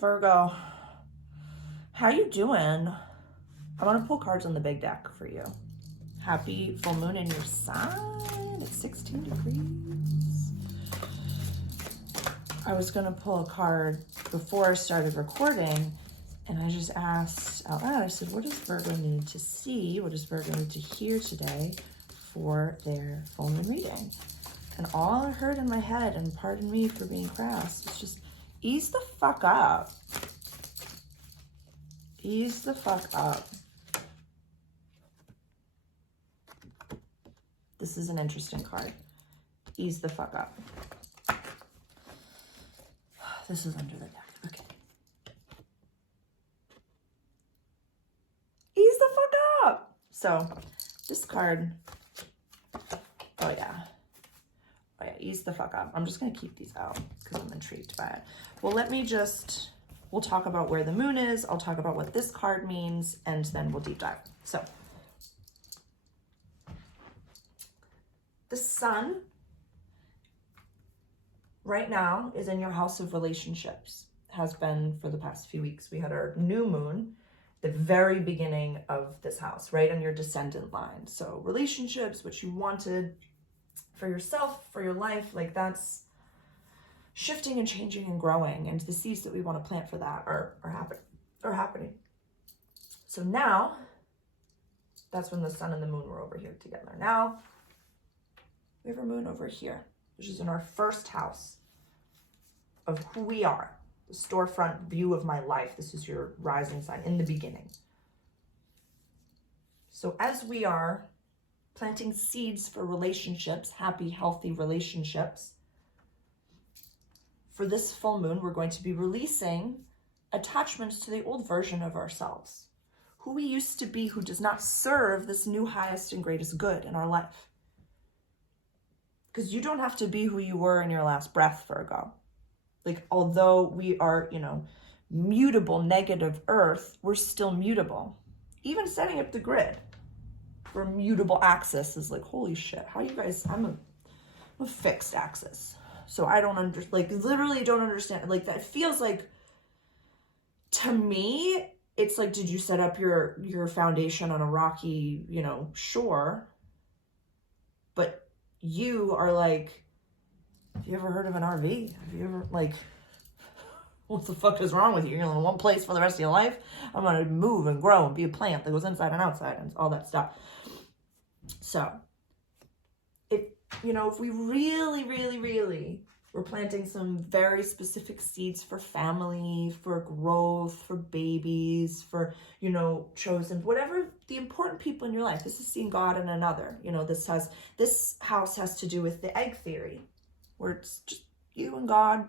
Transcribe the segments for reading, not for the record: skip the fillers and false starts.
Virgo, how you doing? I want to pull cards on the big deck for you. Happy full moon in your sign. It's 16 degrees. I was going to pull a card before I started recording, and I just asked out loud, I said, what does Virgo need to see? What does Virgo need to hear today for their full moon reading? And all I heard in my head, and pardon me for being crass, is just ease the fuck up. Ease the fuck up. This is an interesting card. Ease the fuck up. This is under the deck. Okay. Ease the fuck up. So this card, oh yeah, ease the fuck up. I'm just gonna keep these out because I'm intrigued by it. Well, we'll talk about where the moon is. I'll talk about what this card means, and then we'll deep dive. So the sun right now is in your house of relationships, has been for the past few weeks. We had our new moon, the very beginning of this house, right on your descendant line. So relationships, what you wanted for yourself, for your life, like that's shifting and changing and growing. And the seeds that we want to plant for that are happening. So now, that's when the sun and the moon were over here together. Now, we have our moon over here, which is in our first house of who we are, the storefront view of my life. This is your rising sign in the beginning. So as we are planting seeds for relationships, happy, healthy relationships, for this full moon, we're going to be releasing attachments to the old version of ourselves, who we used to be, who does not serve this new highest and greatest good in our life. Because you don't have to be who you were in your last breath, Virgo. Like, although we are, mutable, negative earth, we're still mutable. Even setting up the grid for mutable axis is like, holy shit, how you guys, I'm a fixed axis. So I don't literally don't understand. Like, that feels like, to me, it's like, did you set up your foundation on a rocky, shore? But you are like, have you ever heard of an RV? Have you ever, what the fuck is wrong with you? You're in one place for the rest of your life? I'm going to move and grow and be a plant that goes inside and outside and all that stuff. So, if we really, really, really were planting some very specific seeds for family, for growth, for babies, for, chosen, whatever the important people in your life. This is seeing God in another. This house has to do with the egg theory, where it's just you and God,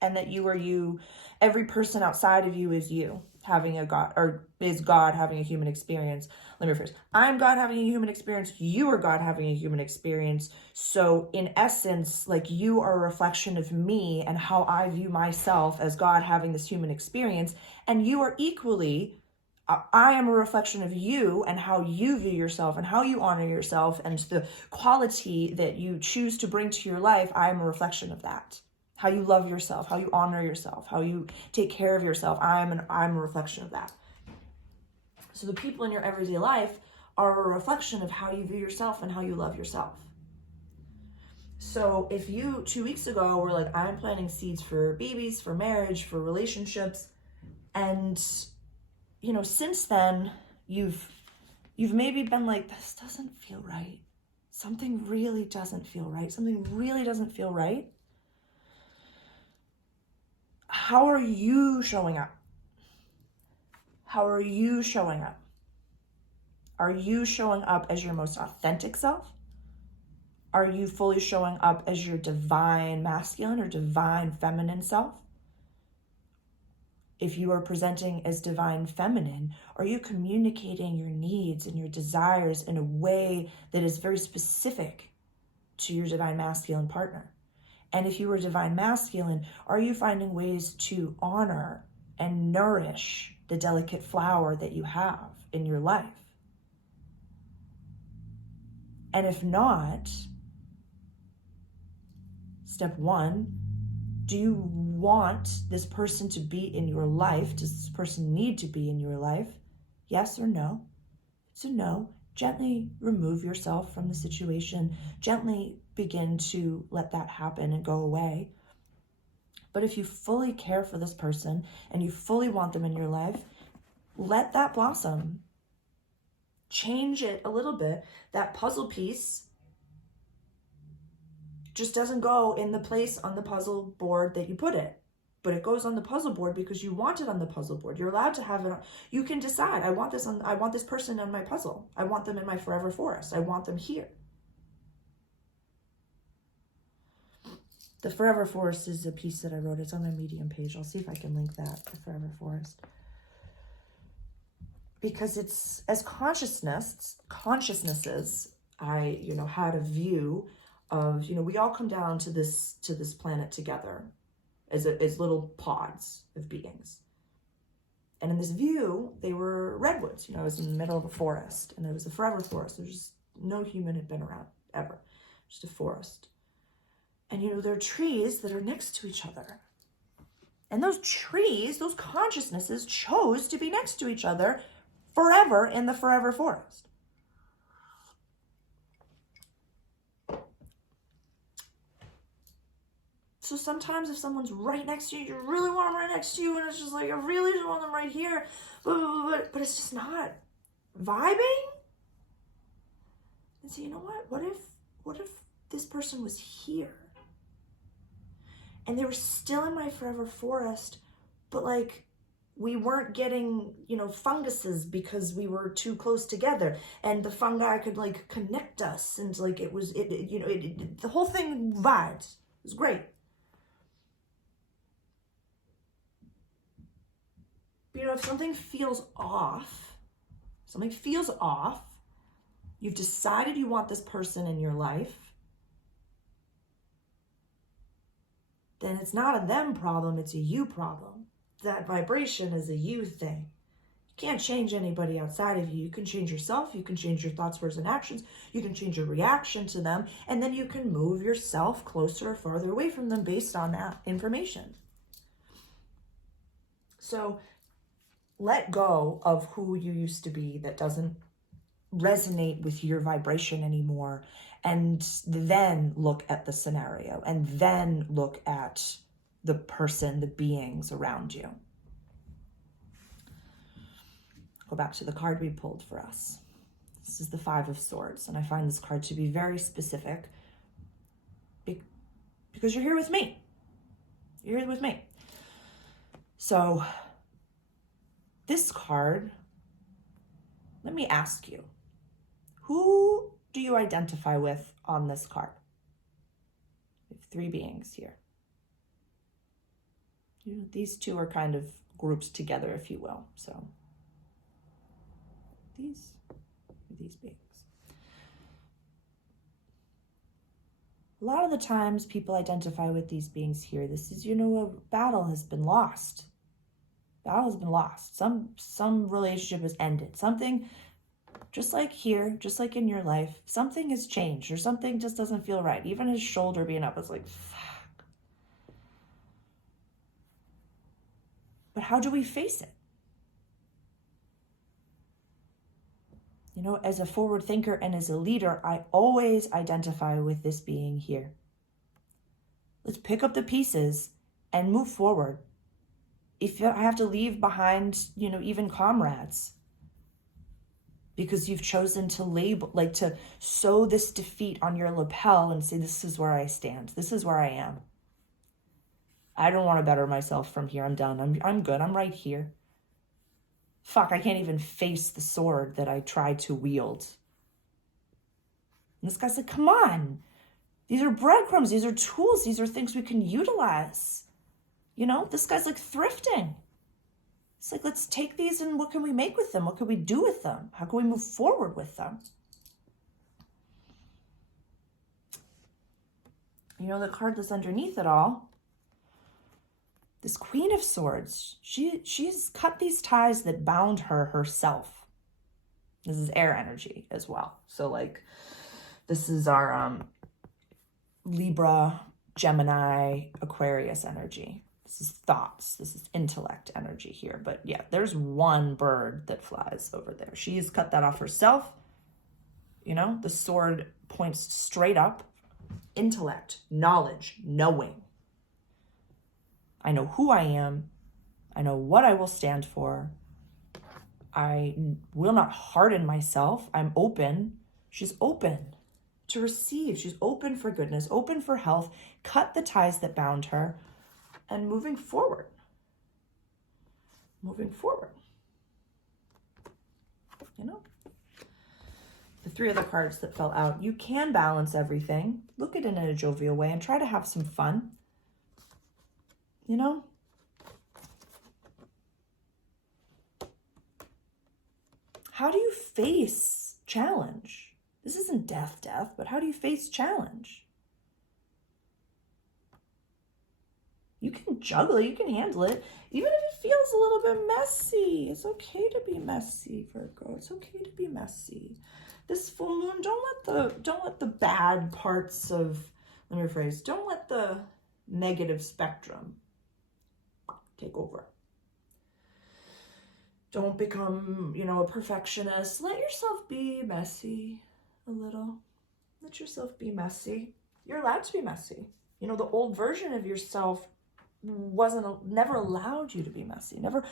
and that you are you. Every person outside of you is you having a God, or is God having a human experience. Let me rephrase. I'm God having a human experience. You are God having a human experience. So in essence, you are a reflection of me and how I view myself as God having this human experience. And you are equally, I am a reflection of you and how you view yourself and how you honor yourself and the quality that you choose to bring to your life. I am a reflection of that. How you love yourself, how you honor yourself, how you take care of yourself. I'm a reflection of that. So the people in your everyday life are a reflection of how you view yourself and how you love yourself. So if you 2 weeks ago were like, I'm planting seeds for babies, for marriage, for relationships, and since then you've maybe been like, this doesn't feel right. Something really doesn't feel right. Something really doesn't feel right. How are you showing up? How are you showing up? Are you showing up as your most authentic self? Are you fully showing up as your divine masculine or divine feminine self? If you are presenting as divine feminine, are you communicating your needs and your desires in a way that is very specific to your divine masculine partner? And if you are divine masculine, are you finding ways to honor and nourish the delicate flower that you have in your life? And if not, step one, Do you want this person to be in your life? Does this person need to be in your life? Yes or no? If it's a no, gently remove yourself from the situation. Gently begin to let that happen and go away. But if you fully care for this person and you fully want them in your life, let that blossom. Change it a little bit. That puzzle piece just doesn't go in the place on the puzzle board that you put it, but it goes on the puzzle board because you want it on the puzzle board. You're allowed to have it. You can decide, I want this person on my puzzle. I want them in my forever forest. I want them here. The Forever Forest is a piece that I wrote. It's on my Medium page. I'll see if I can link that, the Forever Forest. Because it's, as consciousnesses, I, had a view of, we all come down to this planet together as little pods of beings. And in this view, they were redwoods. I was in the middle of a forest, and it was a forever forest. There's just no human had been around ever, just a forest. And there are trees that are next to each other. And those trees, those consciousnesses chose to be next to each other forever in the forever forest. So sometimes if someone's right next to you, you really want them right next to you, and it's just like, I really just want them right here, but it's just not vibing. And so, you know what? What if this person was here? And they were still in my forever forest, but we weren't getting, funguses because we were too close together, and the fungi could connect us, and the whole thing vibed. It was great. But if something feels off, you've decided you want this person in your life, then it's not a them problem, it's a you problem. That vibration is a you thing. You can't change anybody outside of you. You can change yourself, you can change your thoughts, words, and actions, you can change your reaction to them, and then you can move yourself closer or farther away from them based on that information. So let go of who you used to be that doesn't resonate with your vibration anymore, and then look at the scenario, and then look at the person, the beings around you. Go back to the card we pulled for us. This is the Five of Swords, and I find this card to be very specific because you're here with me. You're here with me. So this card, let me ask you, who do you identify with on this card? We have three beings here. These two are kind of grouped together, if you will. So these beings. A lot of the times people identify with these beings here. This is, a battle has been lost. Battle has been lost. Some relationship has ended. Something, just like here, just like in your life, something has changed, or something just doesn't feel right. Even his shoulder being up, it's like, fuck. But how do we face it? As a forward thinker and as a leader, I always identify with this being here. Let's pick up the pieces and move forward. If I have to leave behind, even comrades, because you've chosen to label, to sew this defeat on your lapel and say, this is where I stand. This is where I am. I don't want to better myself from here. I'm done. I'm good. I'm right here. Fuck, I can't even face the sword that I tried to wield. And this guy's like, come on. These are breadcrumbs. These are tools. These are things we can utilize. This guy's thrifting. It's let's take these and what can we make with them? What can we do with them? How can we move forward with them? The card that's underneath it all, this Queen of Swords, she's cut these ties that bound her herself. This is air energy as well. So this is our Libra Gemini, Aquarius energy. This is thoughts. This is intellect energy here. But yeah, there's one bird that flies over there. She's cut that off herself. You know, the sword points straight up. Intellect, knowledge, knowing. I know who I am. I know what I will stand for. I will not harden myself. I'm open. She's open to receive. She's open for goodness, open for health, cut the ties that bound her, and moving forward. Moving forward. You know? The three other cards that fell out. You can balance everything. Look at it in a jovial way and try to have some fun. You know? How do you face challenge? This isn't death, but how do you face challenge? You can juggle it, you can handle it, even if it feels a little bit messy. It's okay to be messy, Virgo. It's okay to be messy. This full moon, don't let the bad parts of, let me rephrase, don't let the negative spectrum take over. Don't become, a perfectionist. Let yourself be messy a little. Let yourself be messy. You're allowed to be messy. The old version of yourself never allowed you to be messy. Never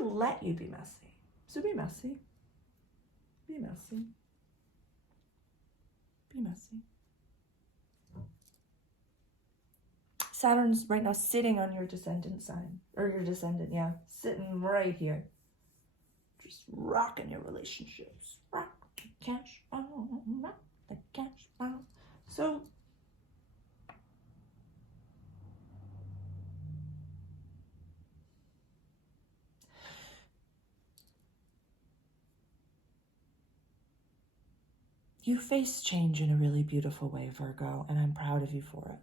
let you be messy. So be messy. Be messy. Be messy. Saturn's right now sitting on your descendant sign. Or your descendant, yeah. Sitting right here. Just rocking your relationships. Rock the cash bomb. Rock the cash bomb. So, you face change in a really beautiful way, Virgo, and I'm proud of you for it.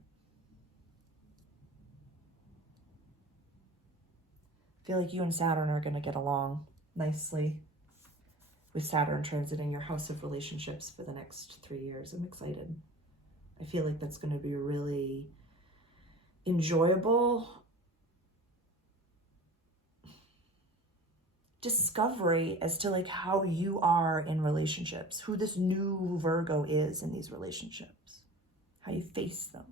I feel like you and Saturn are going to get along nicely, with Saturn transiting your house of relationships for the next 3 years. I'm excited. I feel like that's going to be a really enjoyable discovery as to how you are in relationships, who this new Virgo is in these relationships, how you face them.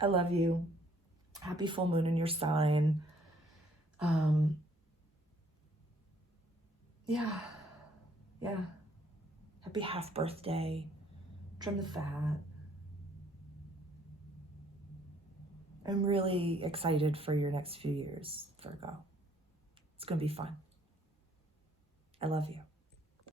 I love you. Happy full moon in your sign. Yeah. Happy half birthday. Trim the fat. I'm really excited for your next few years, Virgo. It's going to be fun. I love you.